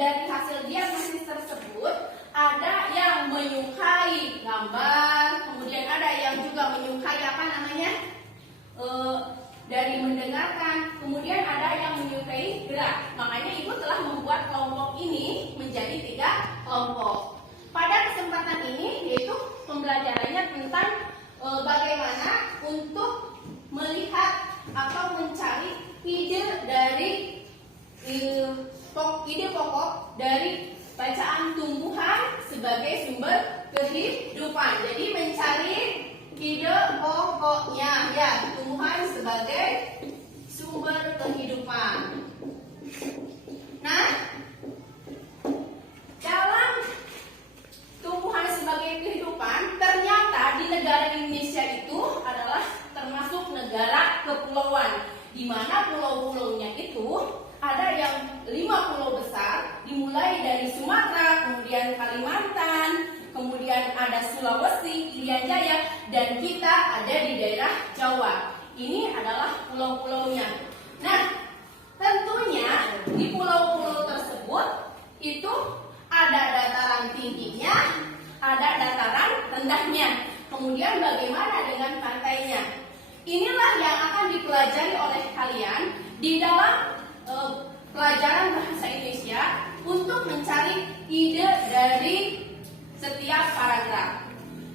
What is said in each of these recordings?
dari hasil diagnosis tersebut ada yang menyukai gambar, kemudian ada yang juga menyukai dari mendengarkan, kemudian ada yang menyukai gerak. Makanya Ibu telah membuat kelompok ini menjadi 3 kelompok. Pada kesempatan ini yaitu pembelajarannya tentang bagaimana untuk melihat atau mencari ide pokok dari bacaan tumbuhan sebagai sumber kehidupan. Jadi mencari ide pokoknya ya, tumbuhan sebagai sumber kehidupan. Nah, dalam tumbuhan sebagai kehidupan, ternyata di negara Indonesia itu adalah termasuk negara kepulauan, di mana pulau-pulaunya itu ada yang 5 pulau besar, dimulai dari Sumatera, kemudian Kalimantan, kemudian ada Sulawesi, Irian Jaya, dan kita ada di daerah Jawa. Ini adalah pulau-pulaunya. Nah, tentunya di pulau-pulau tersebut itu ada dataran tingginya, ada dataran rendahnya. Kemudian bagaimana dengan pantainya? Inilah yang akan dipelajari oleh kalian di dalam pelajaran bahasa Indonesia untuk mencari ide dari setiap paragraf.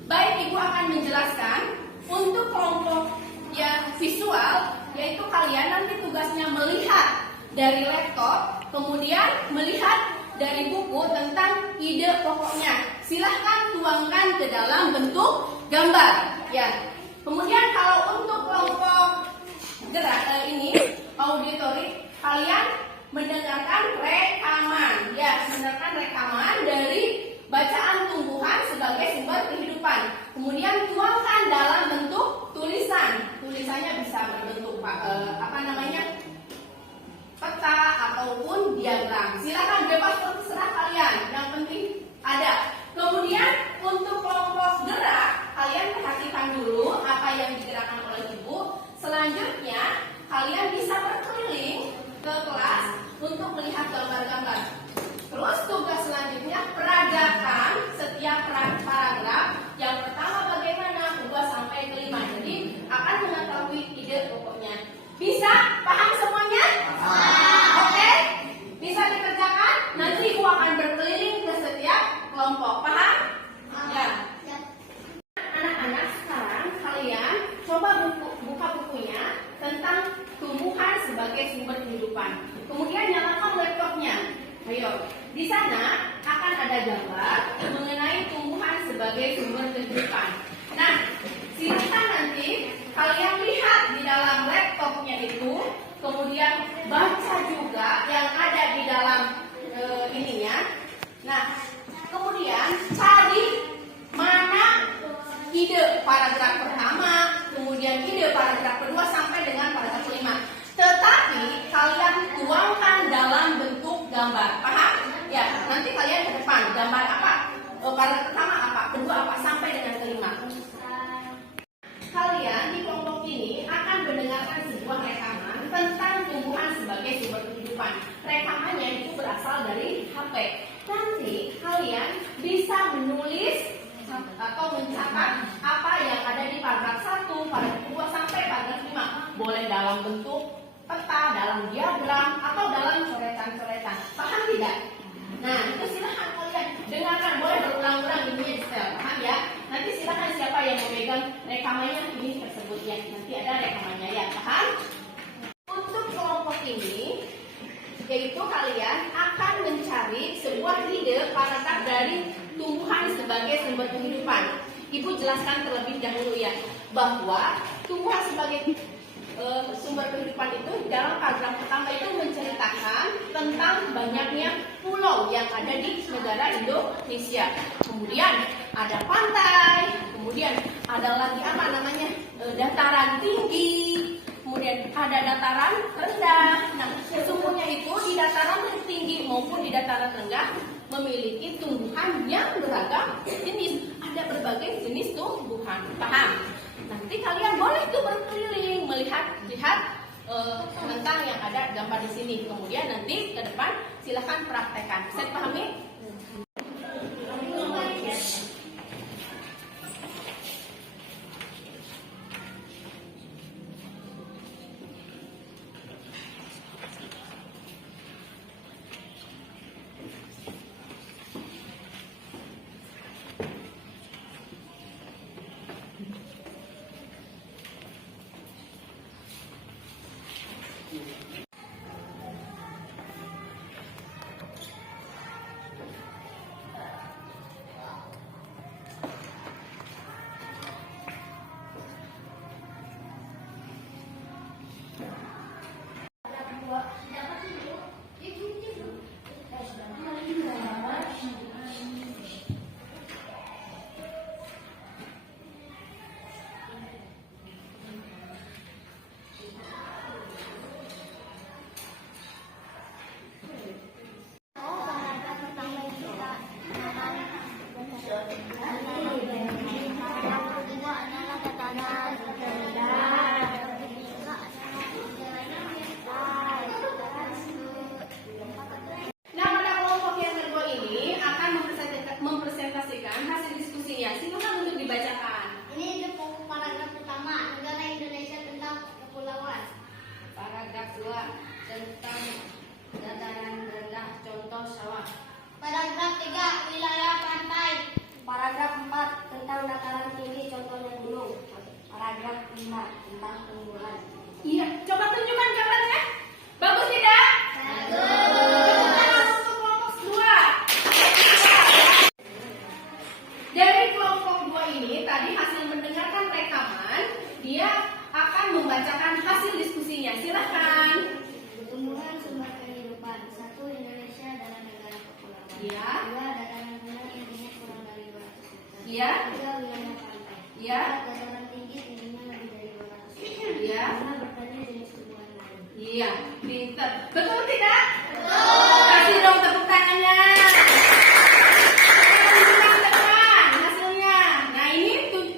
Baik, Ibu akan menjelaskan untuk kelompok yang visual, yaitu kalian nanti tugasnya melihat dari laptop, kemudian melihat dari buku tentang ide pokoknya. Silahkan tuangkan ke dalam bentuk gambar. Ya. Kemudian kalau untuk kelompok gerak auditory, kalian mendengarkan rekaman. Ya, mendengarkan rekaman dari bacaan tumbuhan sebagai sumber kehidupan. Kemudian tuangkan dalam bentuk tulisan. Tulisannya bisa berbentuk peta ataupun diagram. Silakan bebas terserah kalian. Yang penting ada. Kemudian untuk kelompok gerak, kalian perhatikan dulu apa yang digerakkan oleh Ibu. Selanjutnya, kalian bisa berkeliling ke kelas untuk melihat gambar-gambar. Terus tugas selanjutnya peragakan setiap paragraf. Yang pertama bagaimana? 2 sampai ke 5. Jadi akan mengetahui ide pokoknya. Bisa? Paham semuanya? Oke? Bisa dikerjakan? Nanti Ibu akan berkeliling ke setiap kelompok. Paham? Ya. Anak-anak, sekarang kalian coba buka bukunya tentang tumbuhan sebagai sumber kehidupan. Kemudian nyalakan laptopnya. Ayo, di sana akan ada gambar mengenai tumbuhan sebagai sumber kehidupan. Nah, silakan nanti kalian lihat di dalam laptopnya itu, kemudian baca juga yang ada di dalam ininya. Nah, kemudian cari mana ide paragraf pertama, kemudian ide paragraf kedua sampai dengan paragraf kelima. Tetapi kalian tuangkan dalam bentuk gambar. Paham? Ya, nanti kalian ke depan gambar apa? Paragraf pertama apa? Kedua apa? Sampai dengan kelima. Kalian di kelompok ini akan mendengarkan sebuah rekaman tentang tumbuhan sebagai sumber kehidupan. Rekamannya itu berasal dari HP. Nanti kalian bisa menulis atau mencatat apa yang ada di paragraf 1, paragraf 2 sampai paragraf 5. Boleh dalam bentuk peta, dalam diagram, atau dalam coretan-coretan. Paham tidak? Nah, itu silahkan kalian dengarkan. Boleh berulang-ulang ini detail. Paham ya? Nanti silahkan siapa yang memegang rekamannya ini tersebut ya. Nanti ada rekamannya ya. Paham? Untuk kelompok ini, yaitu kalian akan mencari sebuah ide paragraf dari tumbuhan sebagai sumber kehidupan. Ibu jelaskan terlebih dahulu ya, bahwa tumbuhan sebagai sumber kehidupan itu dalam paragraf pertama itu menceritakan tentang banyaknya pulau yang ada di negara Indonesia. Kemudian ada pantai, kemudian ada lagi dataran tinggi, kemudian ada dataran rendah. Nah, sesungguhnya itu di dataran tinggi maupun di dataran rendah memiliki tumbuhan yang beragam jenis. Ada berbagai jenis tumbuhan. Paham? Nanti kalian boleh tuh berkeliling lihat tentang yang ada gambar di sini. Kemudian nanti ke depan Silahkan praktekkan. Bisa dipahami? Mempresentasikan hasil diskusinya. Silakan untuk dibacakan. Ini paragraf pertama, negara Indonesia tentang kepulauan. Paragraf 2 tentang dataran rendah, contoh sawah. Paragraf 3, wilayah pantai. Paragraf 4 tentang dataran tinggi, contohnya gunung. Paragraf 5 tentang tumbuhan. Iya, coba tunjukkan gambarnya. Bagus tidak? Bagus. Untuk kelompok 2. Dari kelompok 2 ini tadi hasil mendengarkan rekaman, dia akan membacakan hasil diskusinya. Silakan. Tumbuhan sumber kehidupan. 1. Indonesia adalah negara kepulauan. Iya. 2. Dataran rendah tingginya kurang dari 200 meter. Iya. 3. Wilayah pantai. Iya. 4. Dataran tinggi tingginya lebih dari 200 meter. Iya. 5. Bertanya jenis tumbuhan lain. Iya, pinter. Betul tidak? Betul. Kasih dong tepuk tangannya. Teman-teman, hasilnya. Nah, ini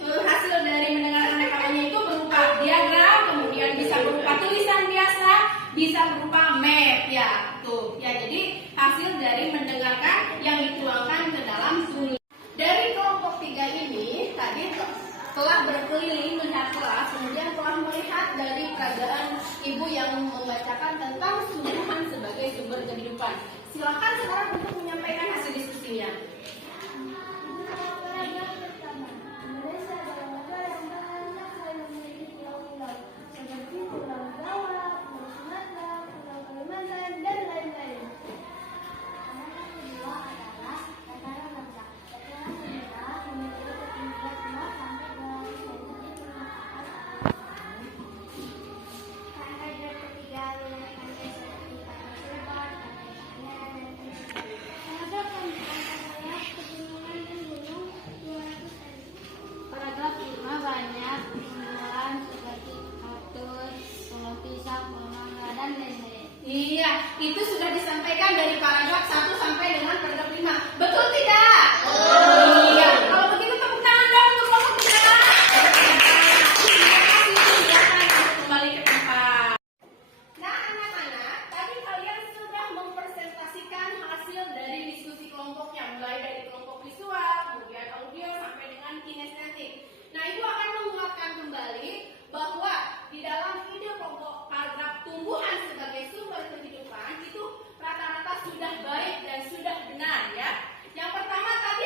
hasil dari mendengarkan rekamannya itu berupa diagram, kemudian bisa berupa tulisan biasa, bisa berupa map ya. Tuh, ya jadi hasil dari mendengarkan yang dituangkan ke dalam tulis. Dari kelompok 3 ini tadi telah berkeliling melihat kelas, kemudian telah melihat dari peragaan ibu yang membacakan tentang tumbuhan sebagai sumber kehidupan. Silakan sekarang untuk menyampaikan hasil diskusinya. Paragraf pertama, Indonesia adalah negara yang banyak sekali memiliki pulau-pulau seperti Pulau Jawa, Pulau Sumatera, Pulau Kalimantan, dan lain-lain. Paragraf kedua adalah dataran rendah. Dataran rendah memiliki ketinggian 0 sampai 200 meter di permukaan air. Paragraf ketiga, wilayah pantai seperti Pantai Lebar, Pantai Kanyan, dan Prisik. Paragraf keempat adalah pegunungan dan gunung 200 cm. Paragraf 5 banyak tumbuhan seperti kaktus, pohon pisang, pohon mangga, dan lain-lain. Iya, itu sudah disampaikan dari paragraf 1 sampai dengan paragraf 5. Betul tidak? Iya. Kalau begitu tepuk tangan dong untuk kelompok 3. Terima kasih. Silakan untuk kembali ke tempat. Nah, anak-anak, tadi kalian sudah mempresentasikan hasil dari diskusi kelompoknya, mulai dari kelompok visual, kemudian audio, sampai dengan kinestetik. Nah, ibu akan menguatkan kembali bahwa di dalam ide kelompok paragraf tumbuhan sebagai sumber kehidupan itu rata-rata sudah baik dan sudah benar ya. Yang pertama tadi